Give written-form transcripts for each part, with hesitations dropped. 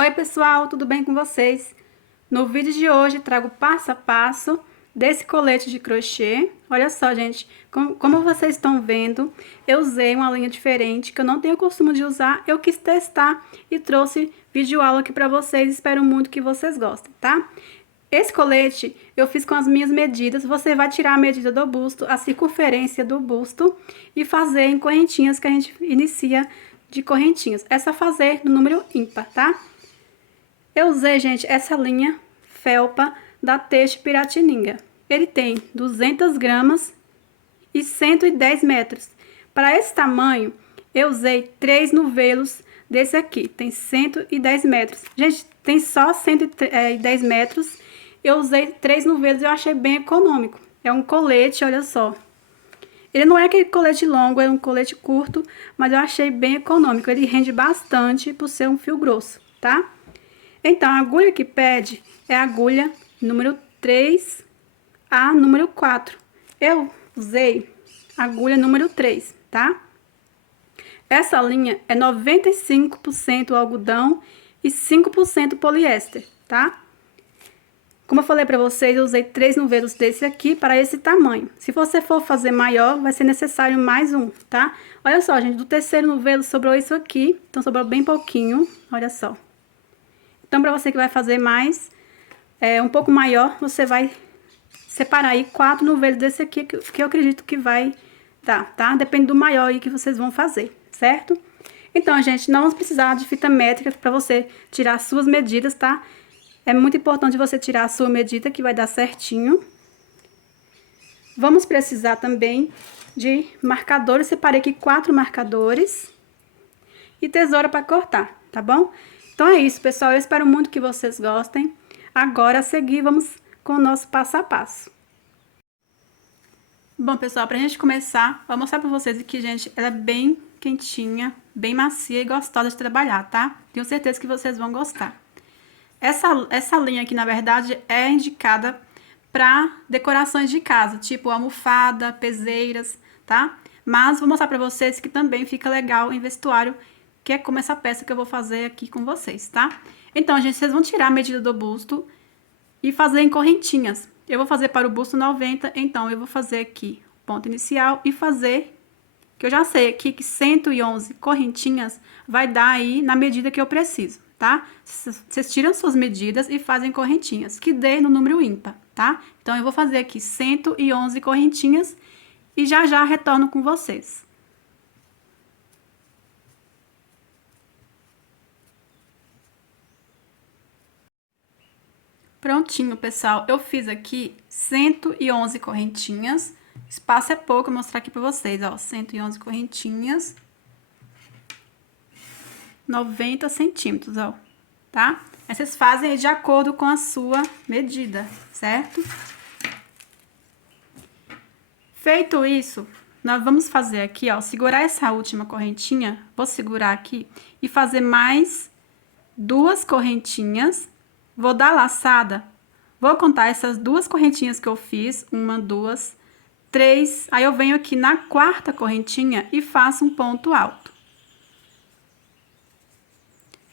Oi pessoal, tudo bem com vocês? No vídeo de hoje trago passo a passo desse colete de crochê. Olha só, gente, como vocês estão vendo, eu usei uma linha diferente que eu não tenho costume de usar. Eu quis testar e trouxe vídeo aula aqui pra vocês, espero muito que vocês gostem, tá? Esse colete eu fiz com as minhas medidas. Você vai tirar a medida do busto, a circunferência do busto e fazer em correntinhas que a gente inicia de correntinhas. É só fazer no número ímpar, tá? Eu usei, gente, essa linha felpa da Têxtil Piratininga. Ele tem 200 gramas e 110 metros. Para esse tamanho, eu usei 3 novelos desse aqui. Tem 110 metros. Gente, tem só 110 metros. Eu usei 3 novelos e eu achei bem econômico. É um colete, olha só. Ele não é aquele colete longo, é um colete curto, mas eu achei bem econômico. Ele rende bastante por ser um fio grosso, tá? Então, a agulha que pede é a agulha número 3 a número 4. Eu usei a agulha número 3, tá? Essa linha é 95% algodão e 5% poliéster, tá? Como eu falei pra vocês, eu usei 3 novelos desse aqui para esse tamanho. Se você for fazer maior, vai ser necessário mais um, tá? Olha só, gente, do terceiro novelo sobrou isso aqui, então sobrou bem pouquinho, olha só. Então, para você que vai fazer mais, um pouco maior, você vai separar aí 4 novelos desse aqui, que eu acredito que vai dar, tá? Depende do maior aí que vocês vão fazer, certo? Então, gente, não vamos precisar de fita métrica para você tirar as suas medidas, tá? É muito importante você tirar a sua medida, que vai dar certinho. Vamos precisar também de marcadores. Separei aqui 4 marcadores e tesoura para cortar, tá bom? Então é isso, pessoal. Eu espero muito que vocês gostem. Agora, a seguir, vamos com o nosso passo a passo. Bom, pessoal, pra gente começar, vou mostrar pra vocês aqui, gente, ela é bem quentinha, bem macia e gostosa de trabalhar, tá? Tenho certeza que vocês vão gostar. Essa linha aqui, na verdade, é indicada pra decorações de casa, tipo almofada, peseiras, tá? Mas vou mostrar pra vocês que também fica legal em vestuário, que é como essa peça que eu vou fazer aqui com vocês, tá? Então, gente, vocês vão tirar a medida do busto e fazer em correntinhas. Eu vou fazer para o busto 90, então eu vou fazer aqui o ponto inicial e fazer, que eu já sei aqui que 111 correntinhas vai dar aí na medida que eu preciso, tá? Vocês tiram suas medidas e fazem correntinhas, que dê no número ímpar, tá? Então, eu vou fazer aqui 111 correntinhas e já retorno com vocês. Prontinho, pessoal, eu fiz aqui 111 correntinhas, espaço é pouco, eu vou mostrar aqui pra vocês, ó, 111 correntinhas, 90 centímetros, ó, tá? Aí vocês fazem de acordo com a sua medida, certo? Feito isso, nós vamos fazer aqui, ó, segurar essa última correntinha, vou segurar aqui e fazer mais 2 correntinhas. Vou dar laçada, vou contar essas 2 correntinhas que eu fiz, 1, 2, 3, aí eu venho aqui na 4ª correntinha e faço um ponto alto.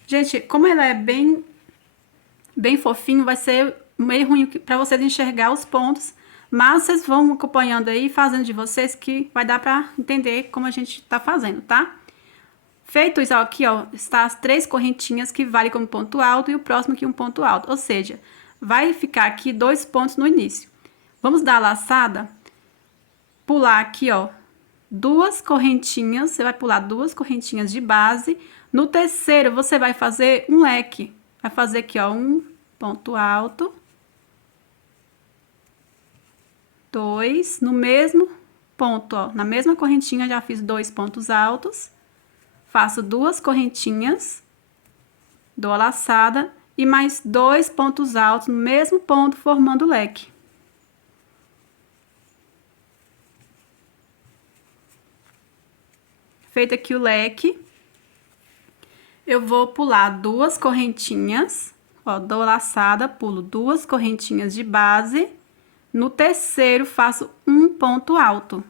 Gente, como ela é bem fofinho, vai ser meio ruim para vocês enxergar os pontos, mas vocês vão acompanhando aí, fazendo de vocês, que vai dar para entender como a gente tá fazendo, tá? Feito isso aqui, ó, está as 3 correntinhas que vale como ponto alto e o próximo aqui um ponto alto. Ou seja, vai ficar aqui 2 pontos no início. Vamos dar a laçada, pular aqui, ó, 2 correntinhas, você vai pular 2 correntinhas de base. No terceiro, você vai fazer um leque. Vai fazer aqui, ó, um ponto alto. 2, no mesmo ponto, ó, na mesma correntinha já fiz 2 pontos altos. Faço 2 correntinhas, dou a laçada e mais 2 pontos altos no mesmo ponto, formando o leque. Feito aqui o leque, eu vou pular 2 correntinhas, ó, dou a laçada, pulo 2 correntinhas de base, no terceiro faço um ponto alto.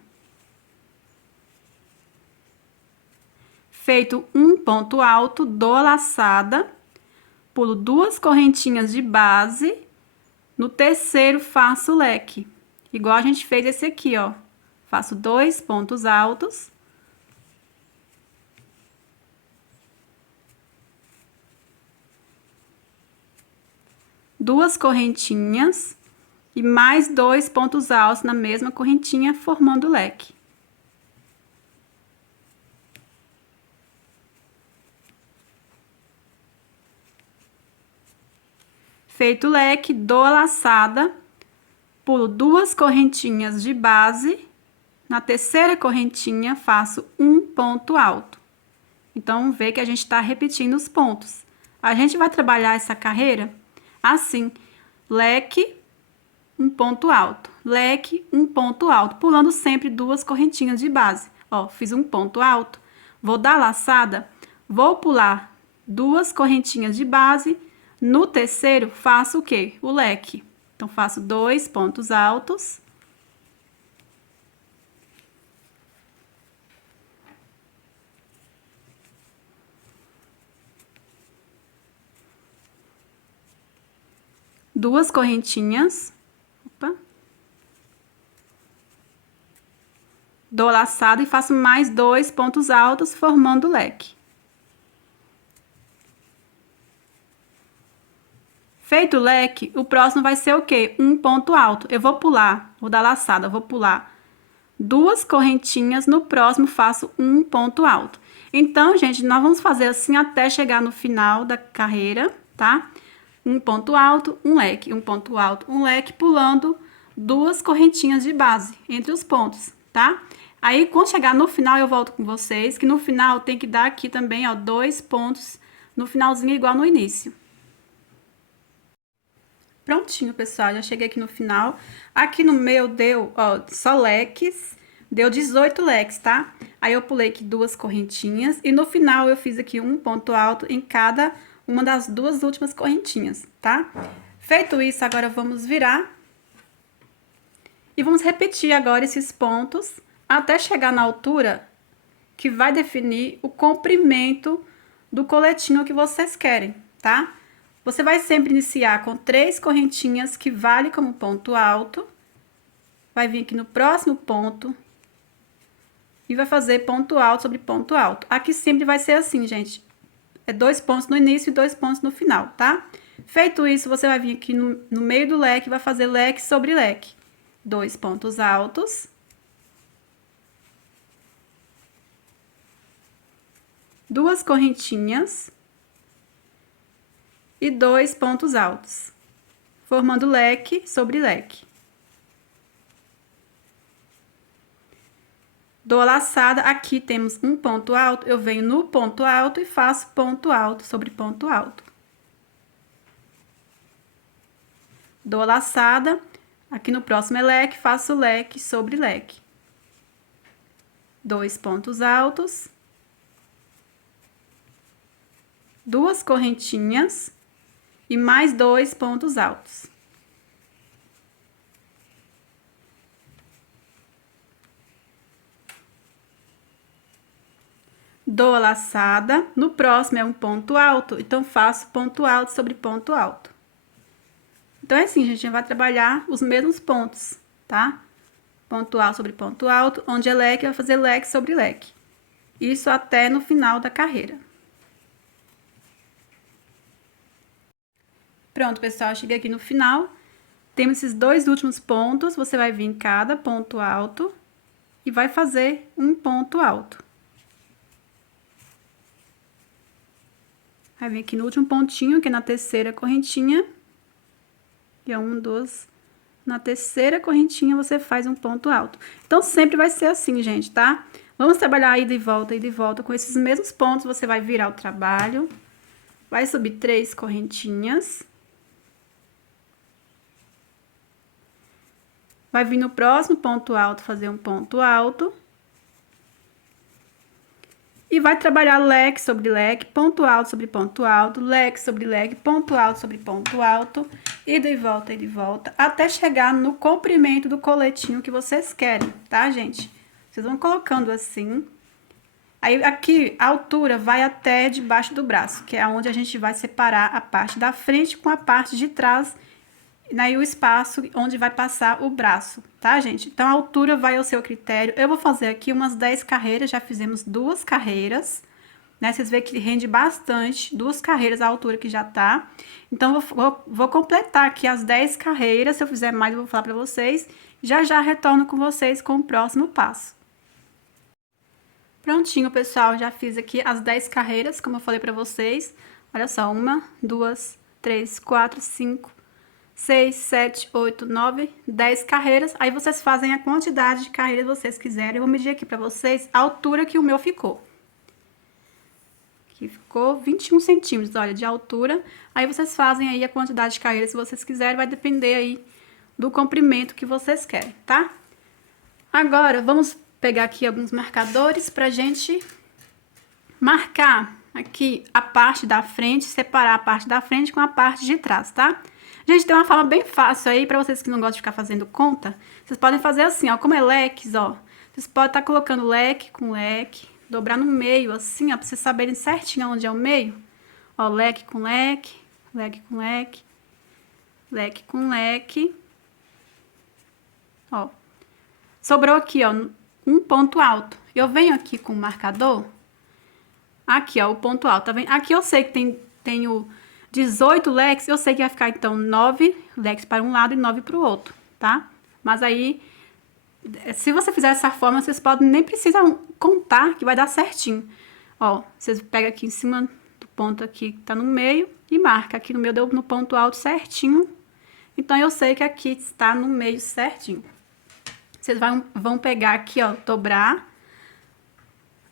Feito um ponto alto, dou a laçada, pulo 2 correntinhas de base, no terceiro faço leque. Igual a gente fez esse aqui, ó. Faço 2 pontos altos. Duas correntinhas e mais 2 pontos altos na mesma correntinha, formando o leque. Feito o leque, dou a laçada, pulo 2 correntinhas de base, na terceira correntinha faço um ponto alto. Então, vê que a gente está repetindo os pontos. A gente vai trabalhar essa carreira assim, leque, um ponto alto, leque, um ponto alto, pulando sempre 2 correntinhas de base. Ó, fiz um ponto alto, vou dar laçada, vou pular 2 correntinhas de base, no terceiro faço o quê? O leque. Então, faço 2 pontos altos. Duas correntinhas. Opa. Dou laçado e faço mais 2 pontos altos, formando o leque. Feito o leque, o próximo vai ser o quê? Um ponto alto. Eu vou pular, vou dar laçada, vou pular 2 correntinhas, no próximo faço um ponto alto. Então, gente, nós vamos fazer assim até chegar no final da carreira, tá? Um ponto alto, um leque, um ponto alto, um leque, pulando 2 correntinhas de base entre os pontos, tá? Aí, quando chegar no final, eu volto com vocês, que no final tem que dar aqui também, ó, 2 pontos no finalzinho, igual no início. Prontinho, pessoal, já cheguei aqui no final. Aqui no meu deu, ó, só leques, deu 18 leques, tá? Aí eu pulei aqui 2 correntinhas e no final eu fiz aqui um ponto alto em cada uma das 2 últimas correntinhas, tá? Feito isso, agora vamos virar. E vamos repetir agora esses pontos até chegar na altura que vai definir o comprimento do coletinho que vocês querem, tá? Você vai sempre iniciar com 3 correntinhas, que vale como ponto alto. Vai vir aqui no próximo ponto. E vai fazer ponto alto sobre ponto alto. Aqui sempre vai ser assim, gente. É 2 pontos no início e 2 pontos no final, tá? Feito isso, você vai vir aqui no meio do leque e vai fazer leque sobre leque. 2 pontos altos. 2 correntinhas. E 2 pontos altos, formando leque sobre leque. Dou a laçada, aqui temos um ponto alto, eu venho no ponto alto e faço ponto alto sobre ponto alto. Dou a laçada, aqui no próximo é leque, faço leque sobre leque. 2 pontos altos. 2 correntinhas. E mais 2 pontos altos. Dou a laçada, no próximo é um ponto alto, então faço ponto alto sobre ponto alto. Então, é assim, a gente vai trabalhar os mesmos pontos, tá? Ponto alto sobre ponto alto, onde é leque, vai fazer leque sobre leque. Isso até no final da carreira. Pronto, pessoal, cheguei aqui no final. Temos esses 2 últimos pontos, você vai vir em cada ponto alto e vai fazer um ponto alto. Vai vir aqui no último pontinho, que é na terceira correntinha. E é 1, 2. Na terceira correntinha, você faz um ponto alto. Então, sempre vai ser assim, gente, tá? Vamos trabalhar ida e volta com esses mesmos pontos. Você vai virar o trabalho. Vai subir 3 correntinhas. Vai vir no próximo ponto alto, fazer um ponto alto. E vai trabalhar leque sobre leque, ponto alto sobre ponto alto, leque sobre leque, ponto alto sobre ponto alto, ida e volta, até chegar no comprimento do coletinho que vocês querem, tá, gente? Vocês vão colocando assim. Aí, aqui, a altura vai até debaixo do braço, que é onde a gente vai separar a parte da frente com a parte de trás, né, e o espaço onde vai passar o braço, tá, gente? Então, a altura vai ao seu critério. Eu vou fazer aqui umas 10 carreiras, já fizemos 2 carreiras, né? Vocês veem que rende bastante, 2 carreiras a altura que já tá. Então, vou completar aqui as 10 carreiras. Se eu fizer mais, eu vou falar pra vocês. Já já retorno com vocês com o próximo passo. Prontinho, pessoal, já fiz aqui as 10 carreiras, como eu falei pra vocês. Olha só, 1, 2, 3, 4, 5, 6, 7, 8, 9, 10 carreiras. Aí vocês fazem a quantidade de carreiras que vocês quiserem. Eu vou medir aqui pra vocês a altura que o meu ficou. Aqui ficou 21 centímetros, olha, de altura. Aí vocês fazem aí a quantidade de carreiras se vocês quiserem, vai depender aí do comprimento que vocês querem, tá? Agora, vamos pegar aqui alguns marcadores pra gente marcar aqui a parte da frente, separar a parte da frente com a parte de trás, tá? Gente, tem uma forma bem fácil aí, pra vocês que não gostam de ficar fazendo conta, vocês podem fazer assim, ó, como é leques, ó. Vocês podem estar colocando leque com leque, dobrar no meio, assim, ó, pra vocês saberem certinho onde é o meio. Ó, leque com leque, leque com leque, leque com leque. Ó, sobrou aqui, ó, um ponto alto. Eu venho aqui com o marcador, aqui, ó, o ponto alto, tá vendo? Aqui eu sei que tenho 18 leques, eu sei que vai ficar, então, 9 leques para um lado e 9 para o outro, tá? Mas aí, se você fizer dessa forma, vocês podem, nem precisam contar, que vai dar certinho. Ó, vocês pegam aqui em cima do ponto aqui que tá no meio e marca. Aqui no meio deu no ponto alto certinho. Então, eu sei que aqui está no meio certinho. Vocês vão pegar aqui, ó, dobrar,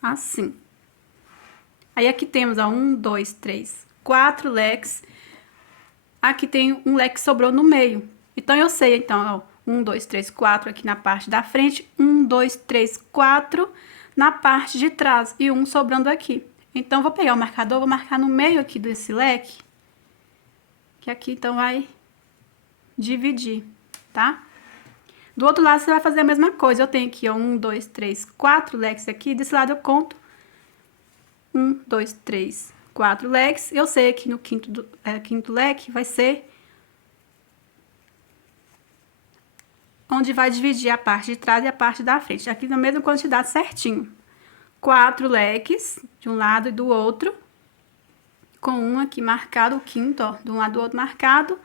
assim. Aí, aqui temos, ó, 1, 2, 3, 4 leques. Aqui tem um leque que sobrou no meio. Então, eu sei, então, ó, 1, 2, 3, 4 aqui na parte da frente. 1, 2, 3, 4 na parte de trás. E um sobrando aqui. Então, vou pegar o marcador, vou marcar no meio aqui desse leque. Que aqui, então, vai dividir, tá? Do outro lado, você vai fazer a mesma coisa. Eu tenho aqui, ó, 1, 2, 3, 4 leques aqui. Desse lado eu conto 1, 2, 3, 4 leques. Eu sei que no quinto leque vai ser onde vai dividir a parte de trás e a parte da frente. Aqui na mesma quantidade certinho. 4 leques de um lado e do outro. Com um aqui marcado, o quinto, ó, de um lado do outro marcado.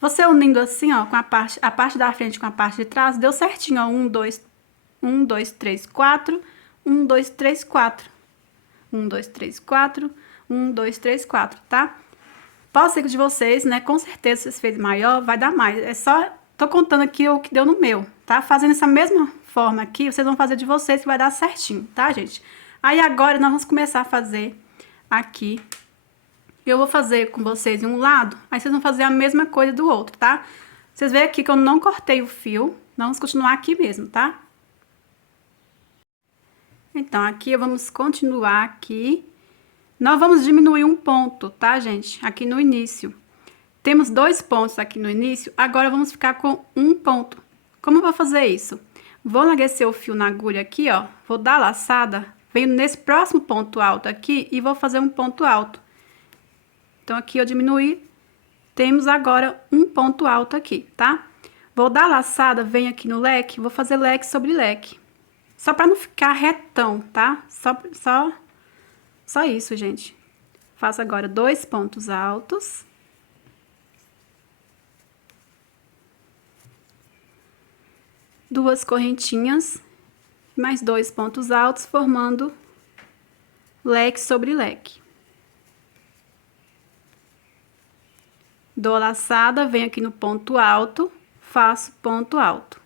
Você unindo assim, ó, com a parte da frente com a parte de trás, deu certinho, ó, 1, 2, 3, 4, 1, 2, 3, 4. 1, 2, 3, 4, 1, 2, 3, 4, tá? Pode ser que de vocês, né, com certeza, se vocês fez maior, vai dar mais. É só, tô contando aqui o que deu no meu, tá? Fazendo essa mesma forma aqui, vocês vão fazer de vocês que vai dar certinho, tá, gente? Aí, agora, nós vamos começar a fazer aqui. Eu vou fazer com vocês em um lado, aí vocês vão fazer a mesma coisa do outro, tá? Vocês veem aqui que eu não cortei o fio, nós vamos continuar aqui mesmo, tá? Então, aqui vamos continuar aqui. Nós vamos diminuir um ponto, tá, gente? Aqui no início. Temos 2 pontos aqui no início, agora vamos ficar com um ponto. Como eu vou fazer isso? Vou enlaguecer o fio na agulha aqui, ó. Vou dar a laçada, venho nesse próximo ponto alto aqui e vou fazer um ponto alto. Então, aqui eu diminuí, temos agora um ponto alto aqui, tá? Vou dar a laçada, venho aqui no leque, vou fazer leque sobre leque. Só pra não ficar retão, tá? Só isso, gente. Faço agora 2 pontos altos. Duas correntinhas, mais 2 pontos altos, formando leque sobre leque. Dou a laçada, venho aqui no ponto alto, faço ponto alto.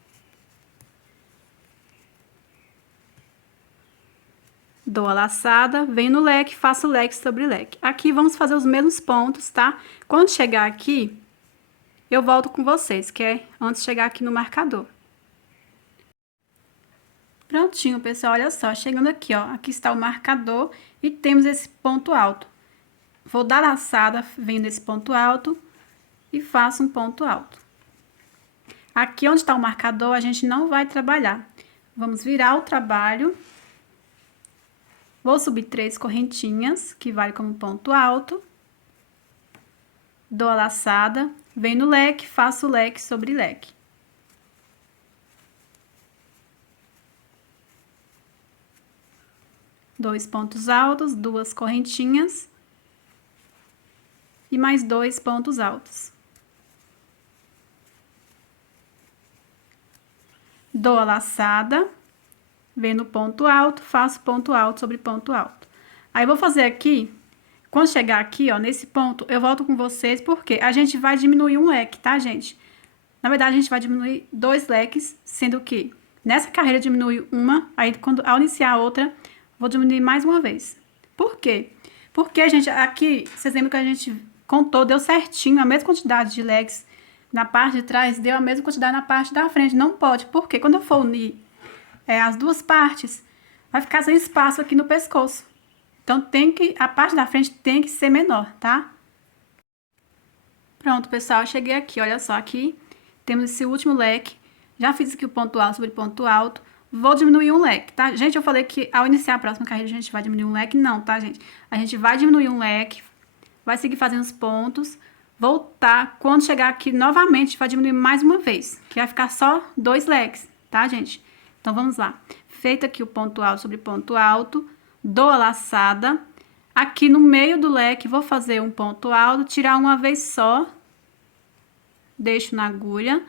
Dou a laçada, venho no leque, faço leque sobre leque. Aqui vamos fazer os mesmos pontos, tá? Quando chegar aqui, eu volto com vocês, que é antes de chegar aqui no marcador. Prontinho, pessoal, olha só, chegando aqui, ó, aqui está o marcador e temos esse ponto alto. Vou dar laçada, venho nesse ponto alto e faço um ponto alto. Aqui onde está o marcador, a gente não vai trabalhar. Vamos virar o trabalho. Vou subir 3 correntinhas, que vale como ponto alto. Dou a laçada, venho no leque, faço leque sobre leque. Dois pontos altos, 2 correntinhas. E mais 2 pontos altos. Dou a laçada, venho no ponto alto, faço ponto alto sobre ponto alto. Aí, vou fazer aqui, quando chegar aqui, ó, nesse ponto, eu volto com vocês, porque a gente vai diminuir um leque, tá, gente? Na verdade, a gente vai diminuir 2 leques, sendo que nessa carreira diminui uma, aí ao iniciar a outra, vou diminuir mais uma vez. Por quê? Porque, gente, aqui, vocês lembram que a gente contou, deu certinho a mesma quantidade de leques na parte de trás, deu a mesma quantidade na parte da frente. Não pode, porque quando eu for unir as duas partes, vai ficar sem espaço aqui no pescoço. Então, a parte da frente tem que ser menor, tá? Pronto, pessoal, eu cheguei aqui, olha só, aqui temos esse último leque. Já fiz aqui o ponto alto sobre ponto alto. Vou diminuir um leque, tá? Gente, eu falei que ao iniciar a próxima carreira a gente vai diminuir um leque. Não, tá, gente? A gente vai diminuir um leque, vai seguir fazendo os pontos, voltar. Quando chegar aqui novamente, vai diminuir mais uma vez, que vai ficar só 2 leques, tá, gente? Então, vamos lá. Feito aqui o ponto alto sobre ponto alto, dou a laçada. Aqui no meio do leque, vou fazer um ponto alto, tirar uma vez só. Deixo na agulha.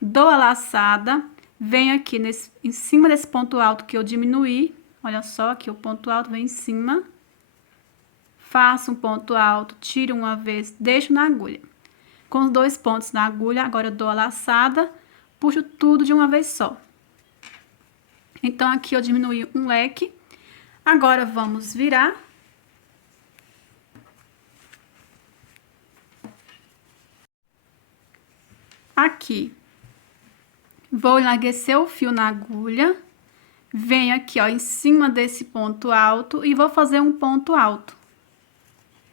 Dou a laçada. Venho aqui em cima desse ponto alto que eu diminuí. Olha só, aqui o ponto alto vem em cima. Faço um ponto alto, tiro uma vez, deixo na agulha. Com os 2 pontos na agulha, agora eu dou a laçada, puxo tudo de uma vez só. Então, aqui eu diminuí um leque. Agora, vamos virar. Aqui, vou enlarguecer o fio na agulha. Venho aqui, ó, em cima desse ponto alto e vou fazer um ponto alto.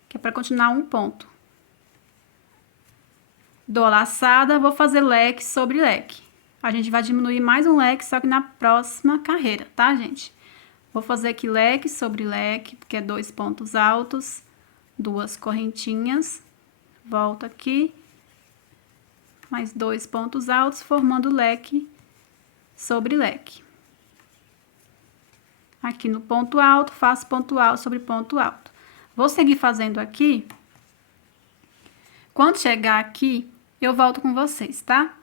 Que é para continuar um ponto. Dou a laçada, vou fazer leque sobre leque. A gente vai diminuir mais um leque, só que na próxima carreira, tá, gente? Vou fazer aqui leque sobre leque, porque é 2 pontos altos, 2 correntinhas. Volto aqui. Mais 2 pontos altos, formando leque sobre leque. Aqui no ponto alto, faço ponto alto sobre ponto alto. Vou seguir fazendo aqui. Quando chegar aqui, eu volto com vocês, tá?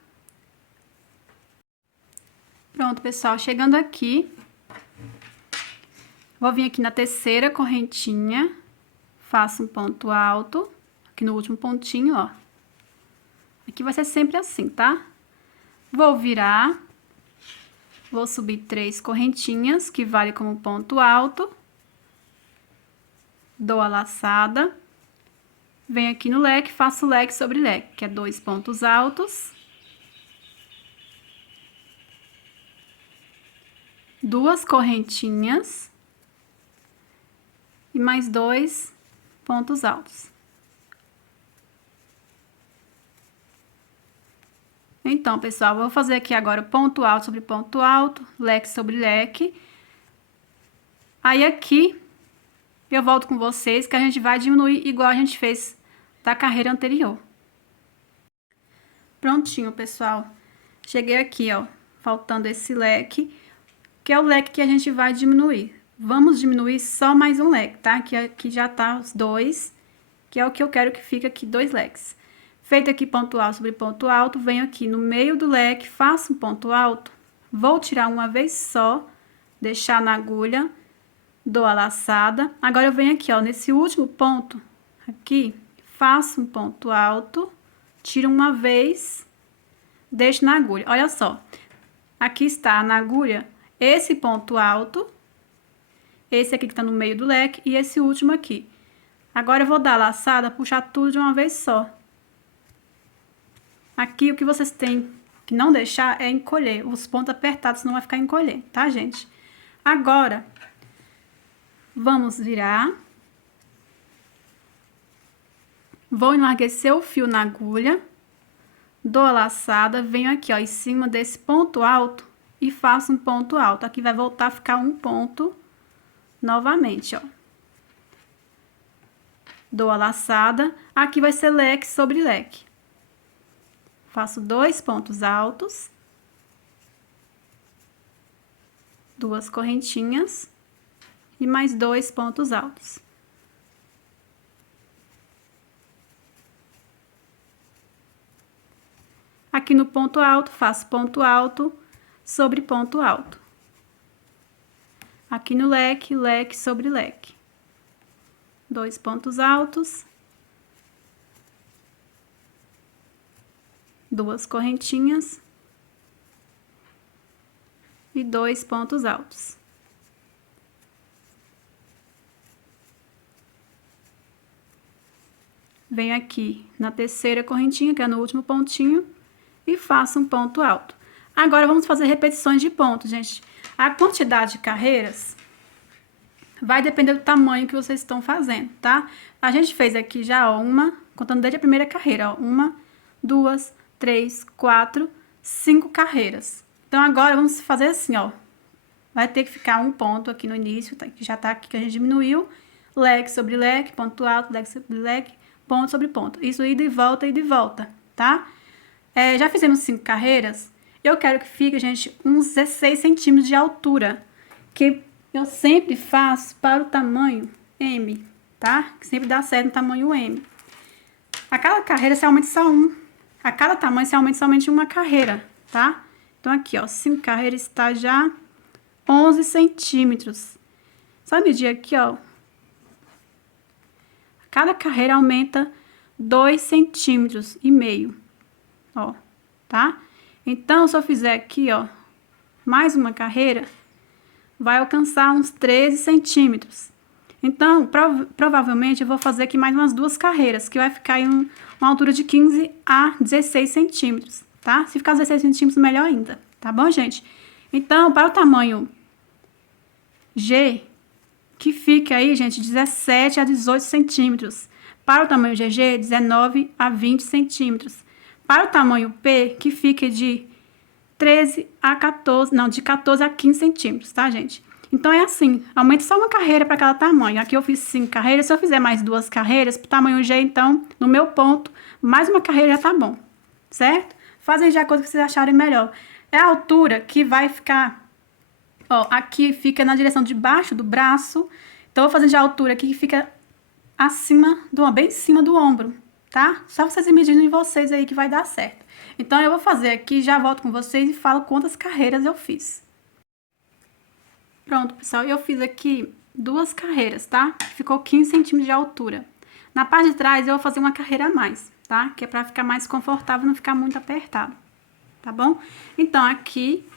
Pronto, pessoal, chegando aqui, vou vir aqui na terceira correntinha, faço um ponto alto, aqui no último pontinho, ó. Aqui vai ser sempre assim, tá? Vou virar, vou subir 3 correntinhas, que vale como ponto alto. Dou a laçada, venho aqui no leque, faço leque sobre leque, que é 2 pontos altos. 2 correntinhas. E mais 2 pontos altos. Então, pessoal, vou fazer aqui agora ponto alto sobre ponto alto, leque sobre leque. Aí, aqui, eu volto com vocês que a gente vai diminuir igual a gente fez da carreira anterior. Prontinho, pessoal. Cheguei aqui, ó, faltando esse leque, que é o leque que a gente vai diminuir. Vamos diminuir só mais um leque, tá? Que aqui já tá os 2, que é o que eu quero que fique aqui, 2 leques. Feito aqui ponto alto sobre ponto alto, venho aqui no meio do leque, faço um ponto alto, vou tirar uma vez só, deixar na agulha, dou a laçada. Agora, eu venho aqui, ó, nesse último ponto, aqui, faço um ponto alto, tiro uma vez, deixo na agulha. Olha só, aqui está na agulha esse ponto alto, esse aqui que tá no meio do leque e esse último aqui. Agora, eu vou dar a laçada, puxar tudo de uma vez só. Aqui, o que vocês têm que não deixar é encolher. Os pontos apertados, senão vai ficar encolher, tá, gente? Agora, vamos virar. Vou enlarguecer o fio na agulha. Dou a laçada, venho aqui, ó, em cima desse ponto alto e faço um ponto alto. Aqui vai voltar a ficar um ponto novamente, ó. Dou a laçada, aqui vai ser leque sobre leque. Faço 2 pontos altos, 2 correntinhas e mais 2 pontos altos. Aqui no ponto alto, faço ponto alto sobre ponto alto. Aqui no leque, leque sobre leque. 2 pontos altos. 2 correntinhas. E 2 pontos altos. Venho aqui na terceira correntinha, que é no último pontinho, e faço um ponto alto. Agora, vamos fazer repetições de pontos, gente. A quantidade de carreiras vai depender do tamanho que vocês estão fazendo, tá? A gente fez aqui já, ó, contando desde a primeira carreira, ó, 1, 2, 3, 4, 5 carreiras. Então, agora, vamos fazer assim, ó. Vai ter que ficar um ponto aqui no início, tá, que já tá aqui, que a gente diminuiu. Leque sobre leque, ponto alto, leque sobre leque, ponto sobre ponto. Isso ida e volta, tá? Já fizemos 5 carreiras. Eu quero que fique, gente, uns 16 centímetros de altura, que eu sempre faço para o tamanho M, tá? Que sempre dá certo no tamanho M. A cada carreira você aumenta só um. A cada tamanho você aumenta somente uma carreira, tá? Então, aqui, ó, 5 carreiras está já 11 centímetros. Só medir aqui, ó. Cada carreira aumenta 2,5 centímetros, ó, tá? Então, se eu fizer aqui, ó, mais uma carreira, vai alcançar uns 13 centímetros. Então, provavelmente, eu vou fazer aqui mais umas 2 carreiras, que vai ficar em uma altura de 15 a 16 centímetros, tá? Se ficar 16 centímetros, melhor ainda, tá bom, gente? Então, para o tamanho G, que fica aí, gente, 17 a 18 centímetros. Para o tamanho GG, 19 a 20 centímetros. Para o tamanho P, que fica de 13 a 14, não, de 14 a 15 centímetros, tá, gente? Então, é assim, aumenta só uma carreira para cada tamanho. Aqui eu fiz 5 carreiras, se eu fizer mais 2 carreiras, para o tamanho G, então, no meu ponto, mais uma carreira já tá bom, certo? Fazem de acordo com o que vocês acharem melhor. É a altura que vai ficar, ó, aqui fica na direção de baixo do braço. Então, eu vou fazer de altura aqui que fica acima, bem em cima do ombro, tá? Só vocês medindo em vocês aí que vai dar certo. Então, eu vou fazer aqui, já volto com vocês e falo quantas carreiras eu fiz. Pronto, pessoal, eu fiz aqui 2 carreiras, tá? Ficou 15 centímetros de altura. Na parte de trás, eu vou fazer uma carreira a mais, tá? Que é pra ficar mais confortável, não ficar muito apertado, tá bom? Então, aqui,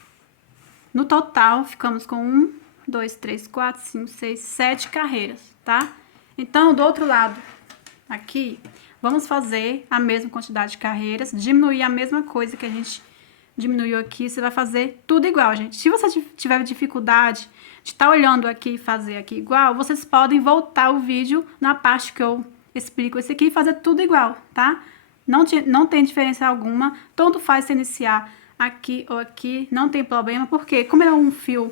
no total, ficamos com 1, 2, 3, 4, 5, 6, 7 carreiras, tá? Então, do outro lado, aqui, vamos fazer a mesma quantidade de carreiras, diminuir a mesma coisa que a gente diminuiu aqui, você vai fazer tudo igual, gente. Se você tiver dificuldade de estar olhando aqui e fazer aqui igual, vocês podem voltar o vídeo na parte que eu explico esse aqui e fazer tudo igual, tá? Não tem diferença alguma, tanto faz se iniciar aqui ou aqui, não tem problema, porque como é um fio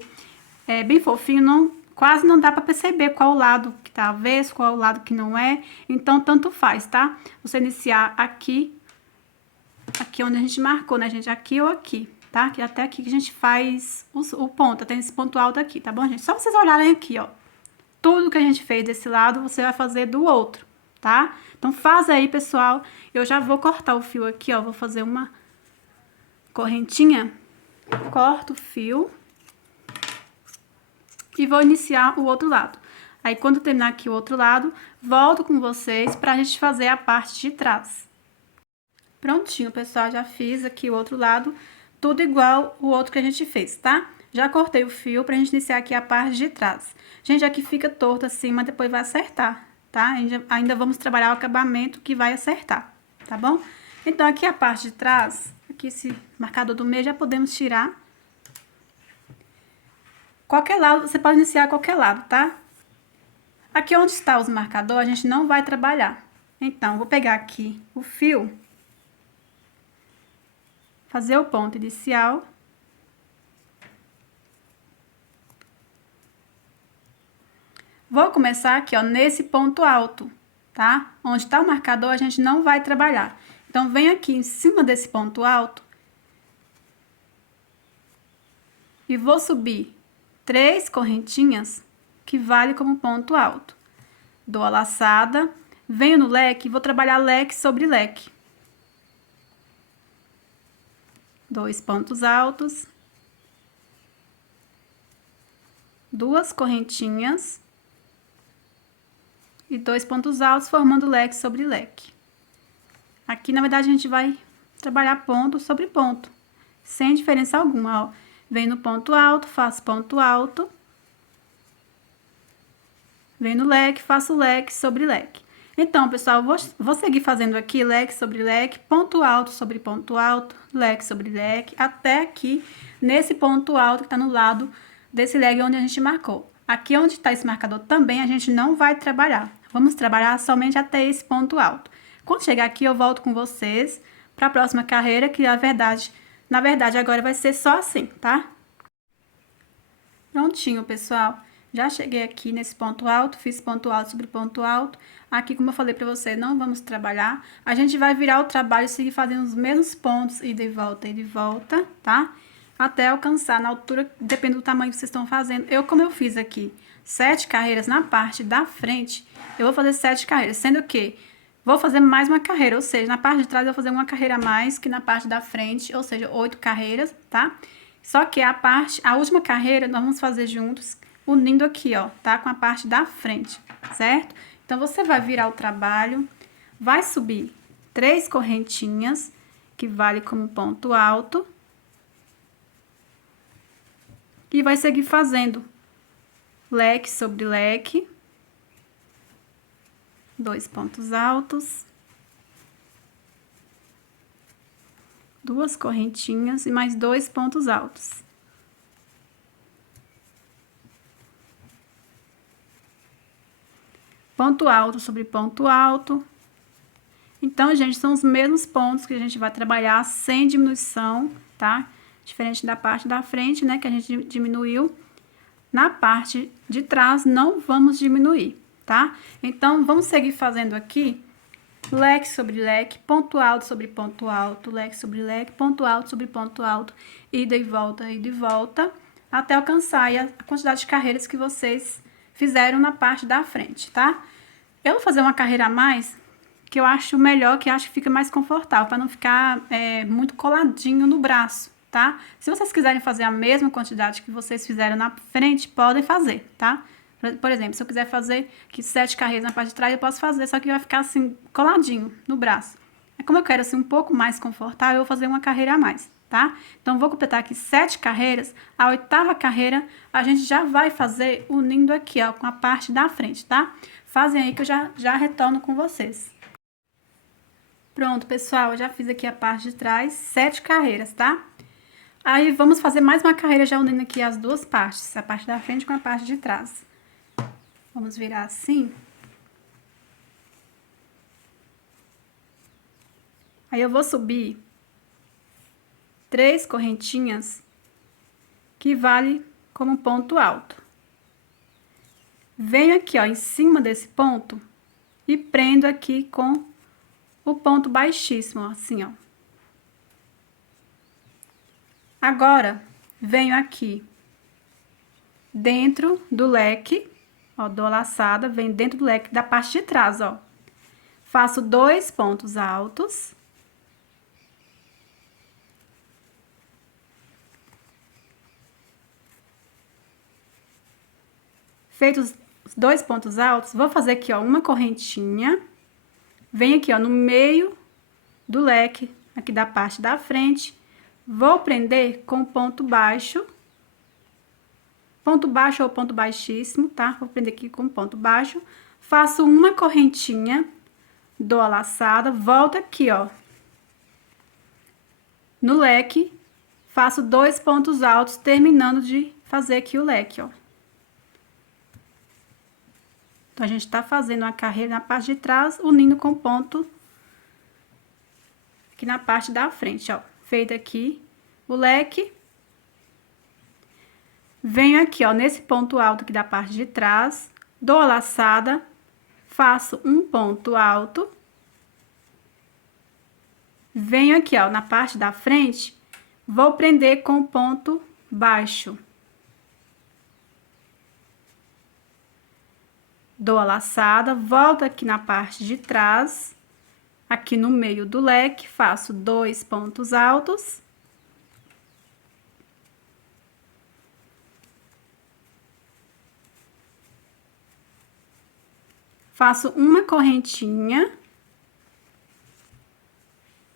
bem fofinho, quase não dá para perceber qual o lado que tá avesso, qual o lado que não é, então tanto faz, tá? Você iniciar aqui onde a gente marcou, né, gente? Aqui ou aqui, tá? Que até aqui que a gente faz o ponto, até esse ponto alto aqui, tá bom, gente? Só vocês olharem aqui, ó. Tudo que a gente fez desse lado, você vai fazer do outro, tá? Então, faz aí, pessoal. Eu já vou cortar o fio aqui, ó. Vou fazer uma correntinha. Corto o fio. E vou iniciar o outro lado. Aí, quando terminar aqui o outro lado, volto com vocês pra gente fazer a parte de trás. Prontinho, pessoal, já fiz aqui o outro lado, tudo igual o outro que a gente fez, tá? Já cortei o fio pra gente iniciar aqui a parte de trás. Gente, aqui fica torto assim, mas depois vai acertar, tá? Ainda vamos trabalhar o acabamento que vai acertar, tá bom? Então, aqui a parte de trás, aqui esse marcador do meio, já podemos tirar. Qualquer lado, você pode iniciar qualquer lado, tá? Aqui onde está os marcadores, a gente não vai trabalhar. Então, vou pegar aqui o fio, fazer o ponto inicial. Vou começar aqui, ó, nesse ponto alto, tá? Onde tá o marcador, a gente não vai trabalhar. Então, venho aqui em cima desse ponto alto e vou subir 3 correntinhas que vale como ponto alto. Dou a laçada, venho no leque e vou trabalhar leque sobre leque. 2 pontos altos, 2 correntinhas e 2 pontos altos, formando leque sobre leque. Aqui, na verdade, a gente vai trabalhar ponto sobre ponto, sem diferença alguma, ó. Venho no ponto alto, faço ponto alto. Venho no leque, faço leque sobre leque. Então, pessoal, vou seguir fazendo aqui leque sobre leque, ponto alto sobre ponto alto, leque sobre leque, até aqui, nesse ponto alto que tá no lado desse leque onde a gente marcou. Aqui onde tá esse marcador também, a gente não vai trabalhar. Vamos trabalhar somente até esse ponto alto. Quando chegar aqui, eu volto com vocês para a próxima carreira, que na verdade, agora vai ser só assim, tá? Prontinho, pessoal. Já cheguei aqui nesse ponto alto, fiz ponto alto sobre ponto alto. Aqui, como eu falei pra você, não vamos trabalhar. A gente vai virar o trabalho e seguir fazendo os mesmos pontos, ida e volta, tá? Até alcançar na altura, depende do tamanho que vocês estão fazendo. Como eu fiz aqui 7 carreiras na parte da frente, eu vou fazer 7 carreiras, sendo que vou fazer mais uma carreira, ou seja, na parte de trás eu vou fazer uma carreira a mais que na parte da frente, ou seja, 8 carreiras, tá? Só que a última carreira nós vamos fazer juntos, unindo aqui, ó, tá? Com a parte da frente, certo? Então, você vai virar o trabalho, vai subir 3 correntinhas, que vale como ponto alto. E vai seguir fazendo leque sobre leque. 2 pontos altos. 2 correntinhas e mais 2 pontos altos. Ponto alto sobre ponto alto. Então, gente, são os mesmos pontos que a gente vai trabalhar sem diminuição, tá? Diferente da parte da frente, né, que a gente diminuiu. Na parte de trás, não vamos diminuir, tá? Então, vamos seguir fazendo aqui leque sobre leque, ponto alto sobre ponto alto, leque sobre leque, ponto alto sobre ponto alto, ida e volta, até alcançar aí a quantidade de carreiras que vocês fizeram na parte da frente, tá? Eu vou fazer uma carreira a mais, que eu acho melhor, que eu acho que fica mais confortável, para não ficar muito coladinho no braço, tá? Se vocês quiserem fazer a mesma quantidade que vocês fizeram na frente, podem fazer, tá? Por exemplo, se eu quiser fazer aqui 7 carreiras na parte de trás, eu posso fazer, só que vai ficar assim, coladinho no braço. Como eu quero assim um pouco mais confortável, eu vou fazer uma carreira a mais, tá? Então, vou completar aqui 7 carreiras. A 8ª carreira, a gente já vai fazer unindo aqui, ó, com a parte da frente, tá? Fazem aí que eu já retorno com vocês. Pronto, pessoal, eu já fiz aqui a parte de trás, 7 carreiras, tá? Aí, vamos fazer mais uma carreira já unindo aqui as duas partes, a parte da frente com a parte de trás. Vamos virar assim. Aí, eu vou subir 3 correntinhas, que vale como ponto alto. Venho aqui, ó, em cima desse ponto e prendo aqui com o ponto baixíssimo, ó, assim, ó. Agora, venho aqui dentro do leque, ó, dou a laçada, venho dentro do leque da parte de trás, ó. Faço 2 pontos altos. Feitos os 2 pontos altos, vou fazer aqui, ó, uma correntinha. Venho aqui, ó, no meio do leque, aqui da parte da frente. Vou prender com ponto baixo ou ponto baixíssimo, tá? Vou prender aqui com ponto baixo. Faço uma correntinha, dou a laçada, volto aqui, ó, no leque, faço 2 pontos altos, terminando de fazer aqui o leque, ó. Então, a gente tá fazendo uma carreira na parte de trás, unindo com ponto aqui na parte da frente, ó. Feito aqui o leque. Venho aqui, ó, nesse ponto alto aqui da parte de trás, dou a laçada, faço um ponto alto, venho aqui, ó, na parte da frente, vou prender com ponto baixo. Dou a laçada, volto aqui na parte de trás, aqui no meio do leque, faço 2 pontos altos. Faço uma correntinha.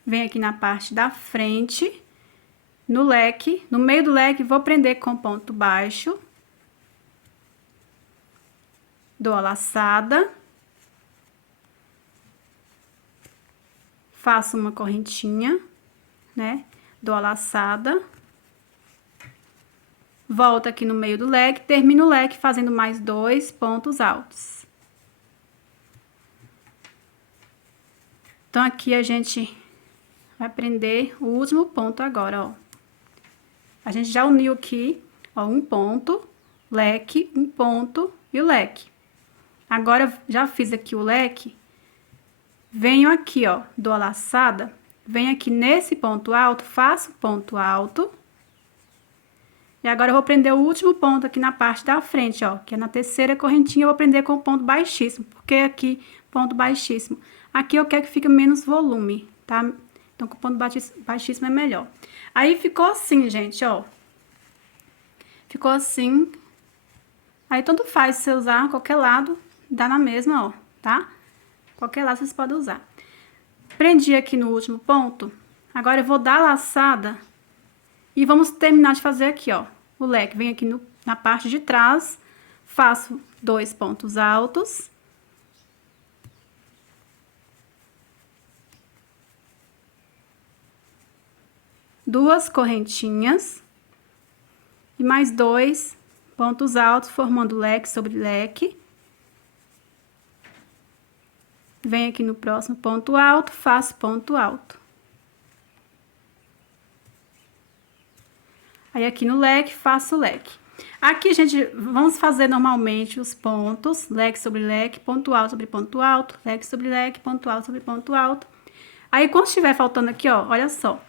Venho aqui na parte da frente, no leque, no meio do leque, vou prender com ponto baixo. Dou a laçada. Faço uma correntinha, né? Dou a laçada. Volto aqui no meio do leque, termino o leque fazendo mais 2 pontos altos. Então, aqui a gente vai prender o último ponto agora, ó. A gente já uniu aqui, ó, um ponto, leque, um ponto e o leque. Agora, já fiz aqui o leque, venho aqui, ó, dou a laçada, venho aqui nesse ponto alto, faço ponto alto. E agora, eu vou prender o último ponto aqui na parte da frente, ó, que é na terceira correntinha, eu vou prender com ponto baixíssimo. Porque aqui, ponto baixíssimo. Aqui eu quero que fique menos volume, tá? Então, com ponto baixíssimo é melhor. Aí, ficou assim, gente, ó. Ficou assim. Aí, tanto faz se você usar qualquer lado, dá na mesma, ó, tá? Qualquer lado vocês podem usar. Prendi aqui no último ponto. Agora, eu vou dar a laçada e vamos terminar de fazer aqui, ó, o leque. Venho aqui na parte de trás, faço 2 pontos altos. Duas correntinhas e mais 2 pontos altos, formando leque sobre leque. Venho aqui no próximo ponto alto, faço ponto alto. Aí, aqui no leque, faço leque. Aqui, gente, vamos fazer normalmente os pontos, leque sobre leque, ponto alto sobre ponto alto, leque sobre leque, ponto alto sobre ponto alto. Aí, quando estiver faltando aqui, ó, olha só.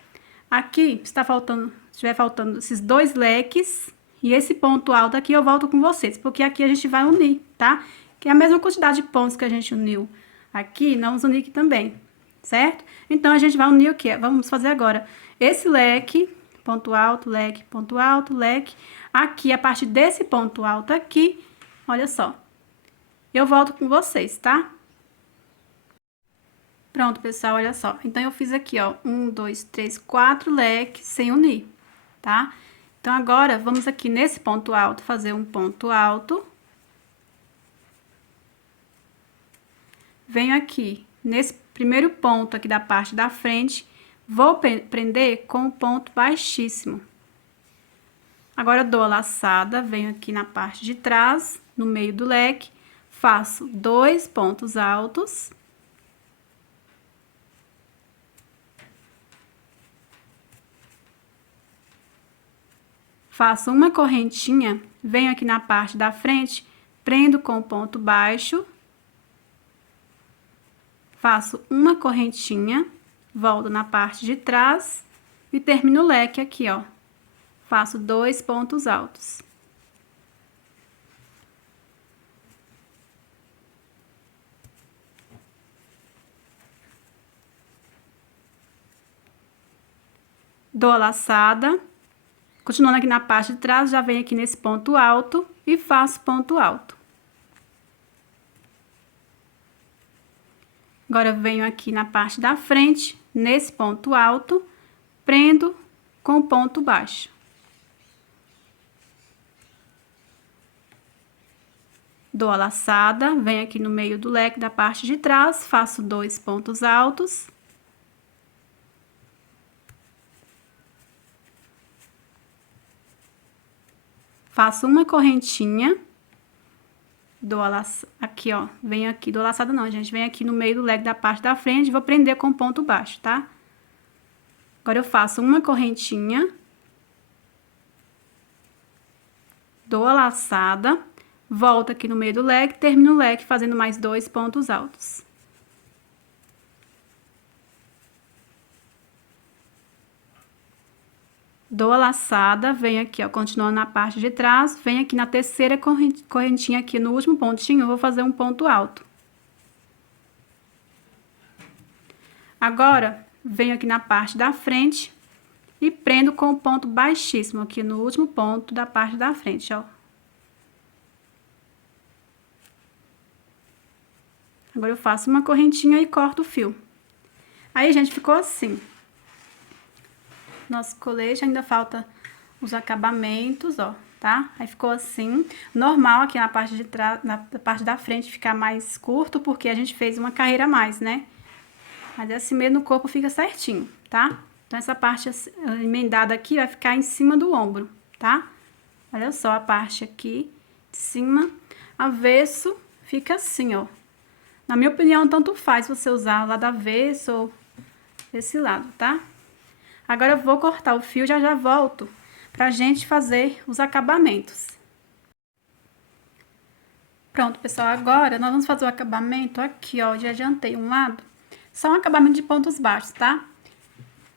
Aqui, estiver faltando esses 2 leques e esse ponto alto aqui, eu volto com vocês, porque aqui a gente vai unir, tá? Que é a mesma quantidade de pontos que a gente uniu aqui, nós vamos unir aqui também, certo? Então, a gente vai unir o quê? Vamos fazer agora esse leque, ponto alto, leque. Aqui, a partir desse ponto alto aqui, olha só. Eu volto com vocês, tá? Pronto, pessoal, olha só. Então, eu fiz aqui, ó, 1, 2, 3, 4 leques sem unir, tá? Então, agora, vamos aqui nesse ponto alto fazer um ponto alto. Venho aqui nesse primeiro ponto aqui da parte da frente, vou prender com o ponto baixíssimo. Agora, dou a laçada, venho aqui na parte de trás, no meio do leque, faço 2 pontos altos. Faço uma correntinha, venho aqui na parte da frente, prendo com ponto baixo. Faço uma correntinha, volto na parte de trás e termino o leque aqui, ó. Faço 2 pontos altos. Dou a laçada. Continuando aqui na parte de trás, já venho aqui nesse ponto alto e faço ponto alto. Agora, venho aqui na parte da frente, nesse ponto alto, prendo com ponto baixo. Dou a laçada, venho aqui no meio do leque da parte de trás, faço 2 pontos altos. Faço uma correntinha, dou a laçada, aqui, ó, venho aqui, dou laçada não, gente, venho aqui no meio do leque da parte da frente, vou prender com ponto baixo, tá? Agora, eu faço uma correntinha, dou a laçada, volto aqui no meio do leque, termino o leque fazendo mais 2 pontos altos. Dou a laçada, venho aqui, ó, continuando na parte de trás, venho aqui na terceira correntinha aqui no último pontinho, eu vou fazer um ponto alto. Agora, venho aqui na parte da frente e prendo com o ponto baixíssimo aqui no último ponto da parte da frente, ó. Agora eu faço uma correntinha e corto o fio. Aí, gente, ficou assim. Nosso colete ainda falta os acabamentos, ó, tá? Aí ficou assim. Normal aqui na parte de trás, na parte da frente ficar mais curto, porque a gente fez uma carreira a mais, né? Mas assim mesmo no corpo fica certinho, tá? Então, essa parte emendada aqui vai ficar em cima do ombro, tá? Olha só a parte aqui de cima, avesso, fica assim, ó. Na minha opinião, tanto faz você usar o lado avesso ou esse lado, tá? Agora eu vou cortar o fio, já volto pra gente fazer os acabamentos. Pronto, pessoal, agora nós vamos fazer o acabamento aqui, ó, já adiantei um lado, só um acabamento de pontos baixos, tá?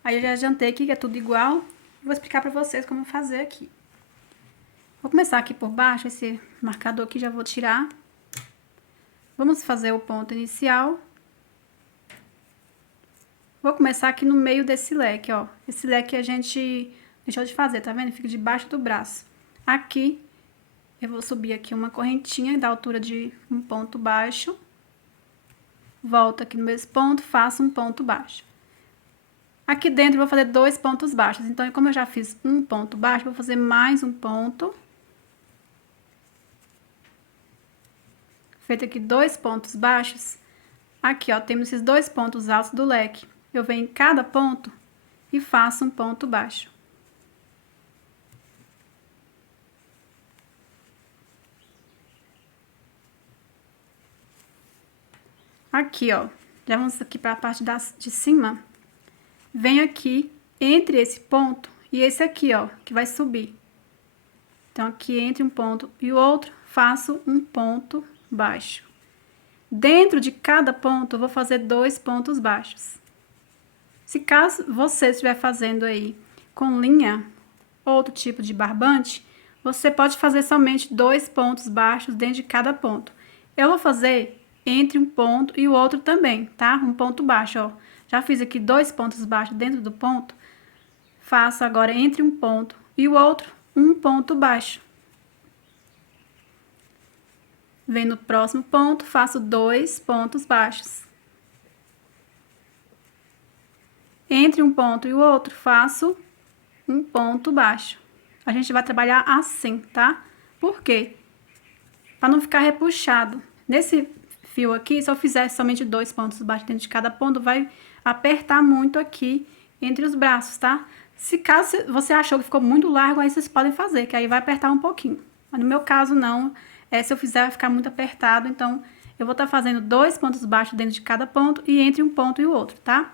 Aí eu já adiantei aqui, que é tudo igual, vou explicar pra vocês como fazer aqui. Vou começar aqui por baixo, esse marcador aqui já vou tirar. Vamos fazer o ponto inicial. Vou começar aqui no meio desse leque, ó. Esse leque a gente deixou de fazer, tá vendo? Fica debaixo do braço. Aqui, eu vou subir aqui uma correntinha da altura de um ponto baixo. Volto aqui no mesmo ponto, faço um ponto baixo. Aqui dentro eu vou fazer 2 pontos baixos. Então, como eu já fiz um ponto baixo, vou fazer mais um ponto. Feito aqui 2 pontos baixos. Aqui, ó, temos esses 2 pontos altos do leque. Eu venho em cada ponto e faço um ponto baixo. Aqui, ó, já vamos aqui para a parte de cima. Venho aqui entre esse ponto e esse aqui, ó, que vai subir. Então, aqui entre um ponto e o outro, faço um ponto baixo. Dentro de cada ponto, eu vou fazer 2 pontos baixos. Se caso você estiver fazendo aí com linha, outro tipo de barbante, você pode fazer somente 2 pontos baixos dentro de cada ponto. Eu vou fazer entre um ponto e o outro também, tá? Um ponto baixo, ó. Já fiz aqui 2 pontos baixos dentro do ponto. Faço agora entre um ponto e o outro, um ponto baixo. Venho no próximo ponto, faço 2 pontos baixos. Entre um ponto e o outro, faço um ponto baixo. A gente vai trabalhar assim, tá? Por quê? Para não ficar repuxado. Nesse fio aqui, se eu fizer somente 2 pontos baixos dentro de cada ponto, vai apertar muito aqui entre os braços, tá? Se caso você achou que ficou muito largo, aí vocês podem fazer, que aí vai apertar um pouquinho. Mas no meu caso, não. Se eu fizer, vai ficar muito apertado. Então, eu vou estar fazendo 2 pontos baixos dentro de cada ponto e entre um ponto e o outro, tá?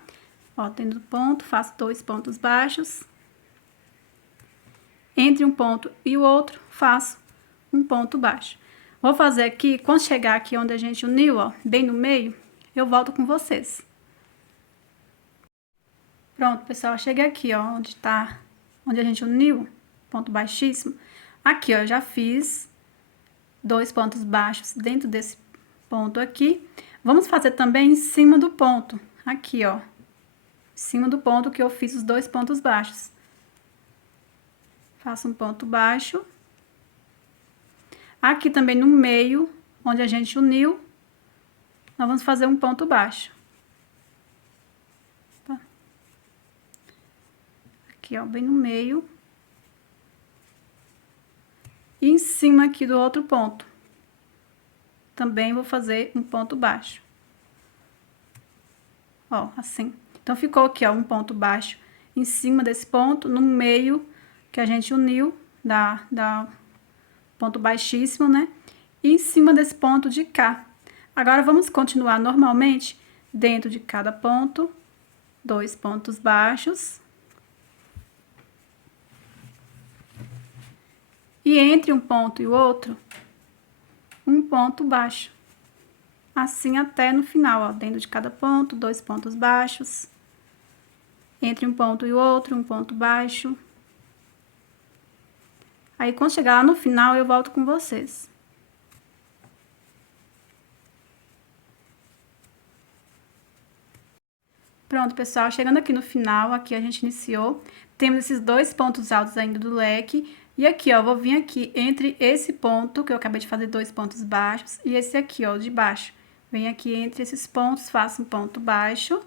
Ó, dentro do ponto, faço 2 pontos baixos. Entre um ponto e o outro, faço um ponto baixo. Vou fazer aqui, quando chegar aqui onde a gente uniu, ó, bem no meio, eu volto com vocês. Pronto, pessoal, cheguei aqui, ó, onde a gente uniu, ponto baixíssimo. Aqui, ó, já fiz 2 pontos baixos dentro desse ponto aqui. Vamos fazer também em cima do ponto, aqui, ó. Em cima do ponto que eu fiz os 2 pontos baixos. Faço um ponto baixo. Aqui também no meio, onde a gente uniu, nós vamos fazer um ponto baixo. Tá? Aqui, ó, bem no meio. E em cima aqui do outro ponto. Também vou fazer um ponto baixo. Ó, assim. Então, ficou aqui, ó, um ponto baixo em cima desse ponto, no meio que a gente uniu, da ponto baixíssimo, né? E em cima desse ponto de cá. Agora, vamos continuar normalmente dentro de cada ponto, 2 pontos baixos. E entre um ponto e o outro, um ponto baixo. Assim até no final, ó, dentro de cada ponto, 2 pontos baixos. Entre um ponto e o outro, um ponto baixo. Aí, quando chegar lá no final, eu volto com vocês. Pronto, pessoal, chegando aqui no final, aqui a gente iniciou. Temos esses 2 pontos altos ainda do leque. E aqui, ó, vou vir aqui entre esse ponto, que eu acabei de fazer 2 pontos baixos, e esse aqui, ó, de baixo. Venho aqui entre esses pontos, faço um ponto baixo.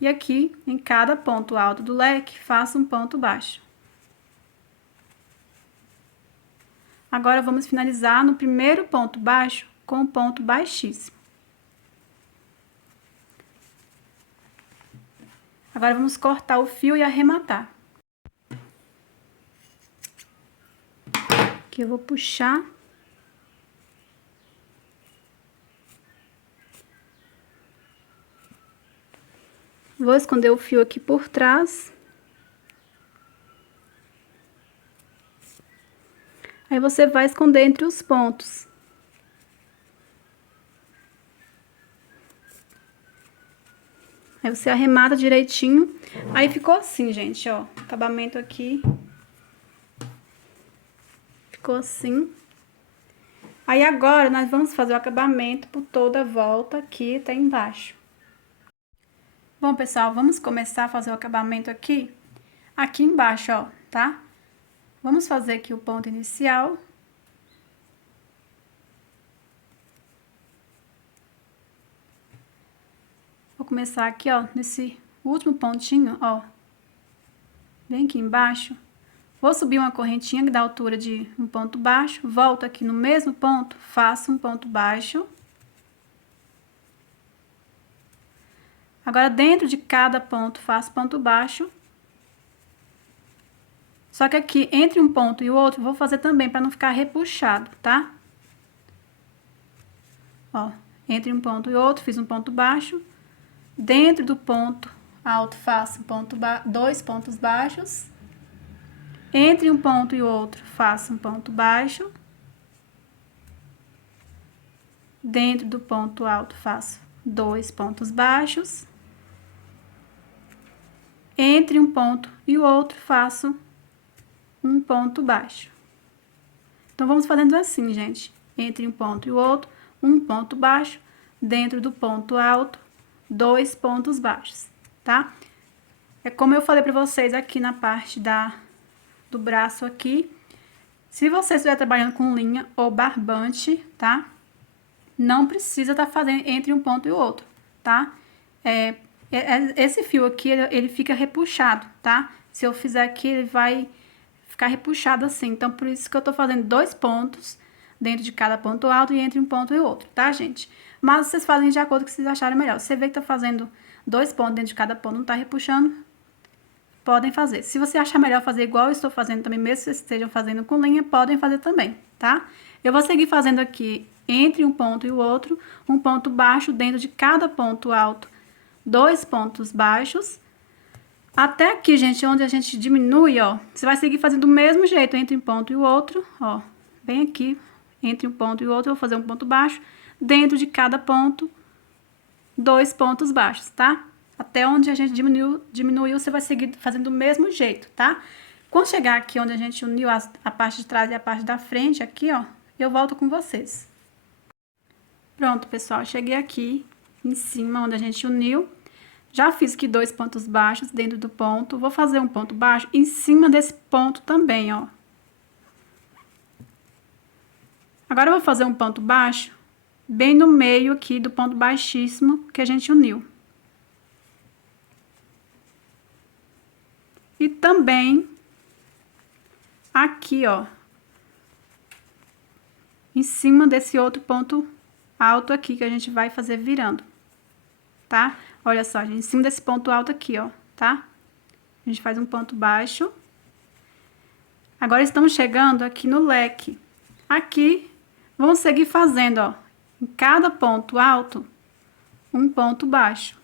E aqui, em cada ponto alto do leque, faço um ponto baixo. Agora, vamos finalizar no primeiro ponto baixo com um ponto baixíssimo. Agora, vamos cortar o fio e arrematar. Aqui eu vou puxar. Vou esconder o fio aqui por trás. Aí, você vai esconder entre os pontos. Aí, você arremata direitinho. Aí, ficou assim, gente, ó. Acabamento aqui. Ficou assim. Aí, agora, nós vamos fazer o acabamento por toda a volta aqui até embaixo. Bom, pessoal, vamos começar a fazer o acabamento aqui embaixo, ó, tá? Vamos fazer aqui o ponto inicial. Vou começar aqui, ó, nesse último pontinho, ó. Bem aqui embaixo. Vou subir uma correntinha da altura de um ponto baixo, volto aqui no mesmo ponto, faço um ponto baixo. Agora, dentro de cada ponto, faço ponto baixo. Só que aqui, entre um ponto e o outro, vou fazer também, para não ficar repuxado, tá? Ó, entre um ponto e outro, fiz um ponto baixo. Dentro do ponto alto, faço 2 pontos baixos. Entre um ponto e outro, faço um ponto baixo. Dentro do ponto alto, faço 2 pontos baixos. Entre um ponto e o outro, faço um ponto baixo. Então, vamos fazendo assim, gente. Entre um ponto e o outro, um ponto baixo. Dentro do ponto alto, 2 pontos baixos, tá? É como eu falei pra vocês aqui na parte do braço aqui. Se você estiver trabalhando com linha ou barbante, tá? Não precisa estar fazendo entre um ponto e o outro, tá? Esse fio aqui, ele fica repuxado, tá? Se eu fizer aqui, ele vai ficar repuxado assim. Então, por isso que eu tô fazendo 2 pontos dentro de cada ponto alto e entre um ponto e outro, tá, gente? Mas vocês fazem de acordo com o que vocês acharem melhor. Você vê que tá fazendo 2 pontos dentro de cada ponto, não tá repuxando, podem fazer. Se você achar melhor fazer igual eu estou fazendo também, mesmo que vocês estejam fazendo com linha, podem fazer também, tá? Eu vou seguir fazendo aqui entre um ponto e o outro, um ponto baixo dentro de cada ponto alto, 2 pontos baixos. Até aqui, gente, onde a gente diminui, ó, você vai seguir fazendo do mesmo jeito entre um ponto e o outro, ó, bem aqui, entre um ponto e o outro, eu vou fazer um ponto baixo, dentro de cada ponto, 2 pontos baixos, tá? Até onde a gente diminuiu, você vai seguir fazendo do mesmo jeito, tá? Quando chegar aqui onde a gente uniu a parte de trás e a parte da frente, aqui, ó, eu volto com vocês. Pronto, pessoal, cheguei aqui em cima onde a gente uniu. Já fiz aqui 2 pontos baixos dentro do ponto. Vou fazer um ponto baixo em cima desse ponto também, ó. Agora, eu vou fazer um ponto baixo bem no meio aqui do ponto baixíssimo que a gente uniu. E também aqui, ó, em cima desse outro ponto alto aqui que a gente vai fazer virando, tá? Olha só, gente, em cima desse ponto alto aqui, ó, tá? A gente faz um ponto baixo. Agora, estamos chegando aqui no leque. Aqui, vamos seguir fazendo, ó, em cada ponto alto, um ponto baixo.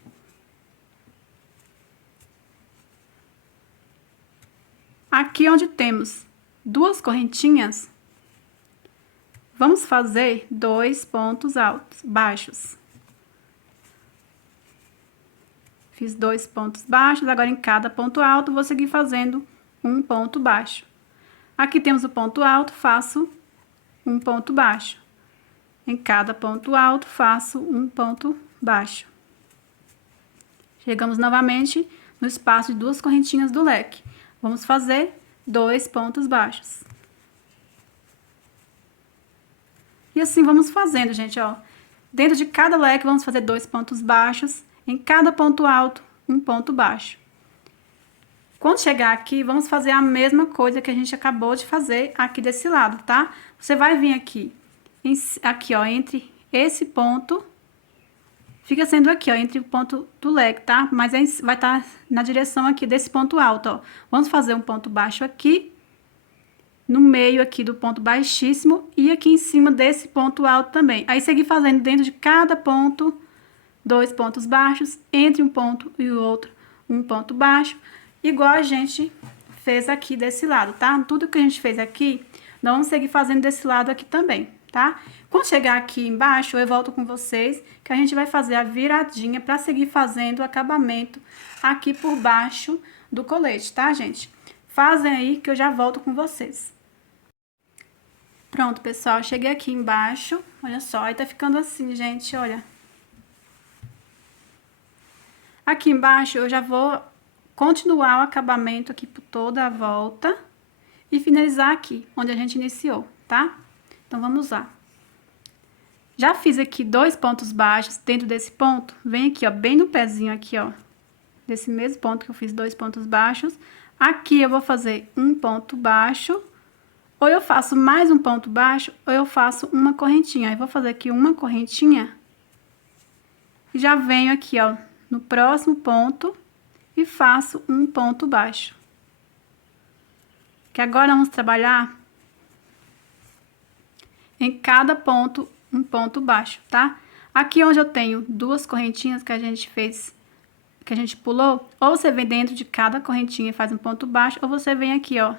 Aqui onde temos 2 correntinhas, Vamos fazer 2 pontos altos, baixos. Fiz 2 pontos baixos, agora em cada ponto alto vou seguir fazendo um ponto baixo. Aqui temos o ponto alto, faço um ponto baixo. Em cada ponto alto, faço um ponto baixo. Chegamos novamente no espaço de 2 correntinhas do leque. Vamos fazer 2 pontos baixos. E assim vamos fazendo, gente, ó. Dentro de cada leque, vamos fazer 2 pontos baixos. Em cada ponto alto, um ponto baixo. Quando chegar aqui, vamos fazer a mesma coisa que a gente acabou de fazer aqui desse lado, tá? Você vai vir aqui, aqui, ó, entre esse ponto, fica sendo aqui, ó, entre o ponto do leque, tá? Mas vai estar na direção aqui desse ponto alto, ó. Vamos fazer um ponto baixo aqui, no meio aqui do ponto baixíssimo e aqui em cima desse ponto alto também. Aí, seguir fazendo dentro de cada ponto, 2 pontos baixos, entre um ponto e o outro, um ponto baixo, igual a gente fez aqui desse lado, tá? Tudo que a gente fez aqui, nós vamos seguir fazendo desse lado aqui também, tá? Quando chegar aqui embaixo, eu volto com vocês, que a gente vai fazer a viradinha para seguir fazendo o acabamento aqui por baixo do colete, tá, gente? Fazem aí que eu já volto com vocês. Pronto, pessoal, cheguei aqui embaixo, olha só, aí tá ficando assim, gente, olha. Aqui embaixo eu já vou continuar o acabamento aqui por toda a volta e finalizar aqui, onde a gente iniciou, tá? Então, vamos lá. Já fiz aqui 2 pontos baixos dentro desse ponto, vem aqui, ó, bem no pezinho aqui, ó, desse mesmo ponto que eu fiz 2 pontos baixos. Aqui eu vou fazer um ponto baixo, ou eu faço mais um ponto baixo, ou eu faço uma correntinha. Aí, vou fazer aqui uma correntinha e já venho aqui, ó, no próximo ponto e faço um ponto baixo. Que agora vamos trabalhar em cada ponto um ponto baixo, tá? Aqui onde eu tenho 2 correntinhas que a gente fez, que a gente pulou, ou você vem dentro de cada correntinha e faz um ponto baixo, ou você vem aqui, ó,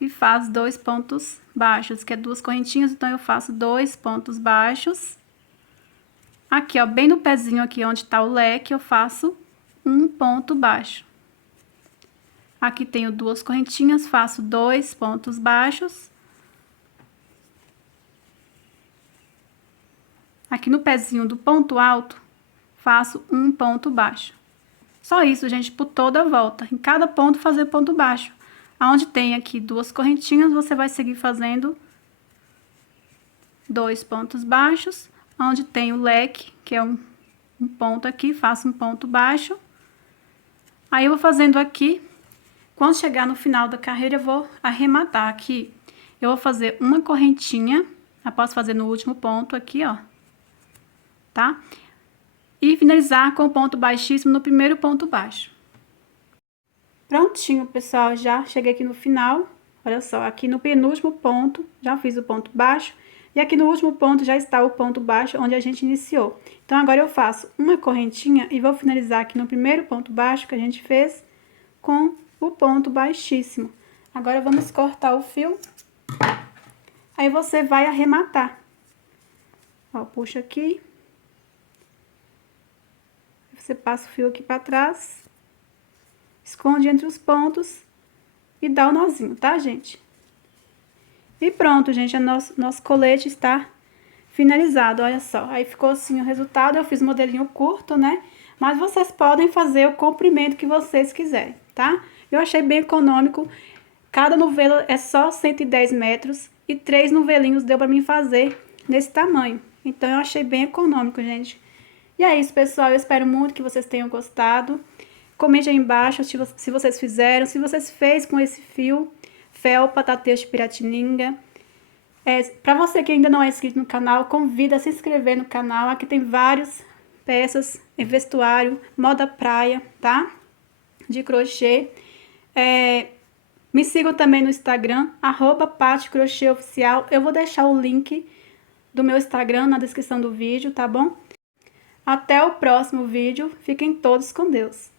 e faz 2 pontos baixos, que é 2 correntinhas, então eu faço 2 pontos baixos. Aqui, ó, bem no pezinho aqui onde tá o leque, eu faço um ponto baixo. Aqui tenho 2 correntinhas, faço 2 pontos baixos. Aqui no pezinho do ponto alto, faço um ponto baixo. Só isso, gente, por toda a volta. Em cada ponto, fazer ponto baixo. Aonde tem aqui 2 correntinhas, você vai seguir fazendo 2 pontos baixos. Onde tem o leque, que é um ponto aqui, faço um ponto baixo. Aí, eu vou fazendo aqui. Quando chegar no final da carreira, eu vou arrematar aqui. Eu vou fazer uma correntinha, após fazer no último ponto aqui, ó. Tá? E finalizar com o ponto baixíssimo no primeiro ponto baixo. Prontinho, pessoal, já cheguei aqui no final. Olha só, aqui no penúltimo ponto, já fiz o ponto baixo. E aqui no último ponto já está o ponto baixo onde a gente iniciou. Então, agora eu faço uma correntinha e vou finalizar aqui no primeiro ponto baixo que a gente fez com o ponto baixíssimo. Agora, vamos cortar o fio. Aí, você vai arrematar. Ó, puxa aqui. Você passa o fio aqui pra trás. Esconde entre os pontos e dá o nozinho, tá, gente? E pronto, gente, nosso colete está finalizado, olha só. Aí, ficou assim o resultado, eu fiz modelinho curto, né? Mas vocês podem fazer o comprimento que vocês quiserem, tá? Eu achei bem econômico, cada novelo é só 110 metros e 3 novelinhos deu pra mim fazer nesse tamanho. Então, eu achei bem econômico, gente. E é isso, pessoal, eu espero muito que vocês tenham gostado. Comente aí embaixo se vocês fizeram, se vocês fez com esse fio felpa Tateusz Piratininga. Para você que ainda não é inscrito no canal, convido a se inscrever no canal. Aqui tem várias peças em vestuário, moda praia, tá? De crochê. Me sigam também no Instagram, @PatiCrochêOficial. Eu vou deixar o link do meu Instagram na descrição do vídeo, tá bom? Até o próximo vídeo. Fiquem todos com Deus.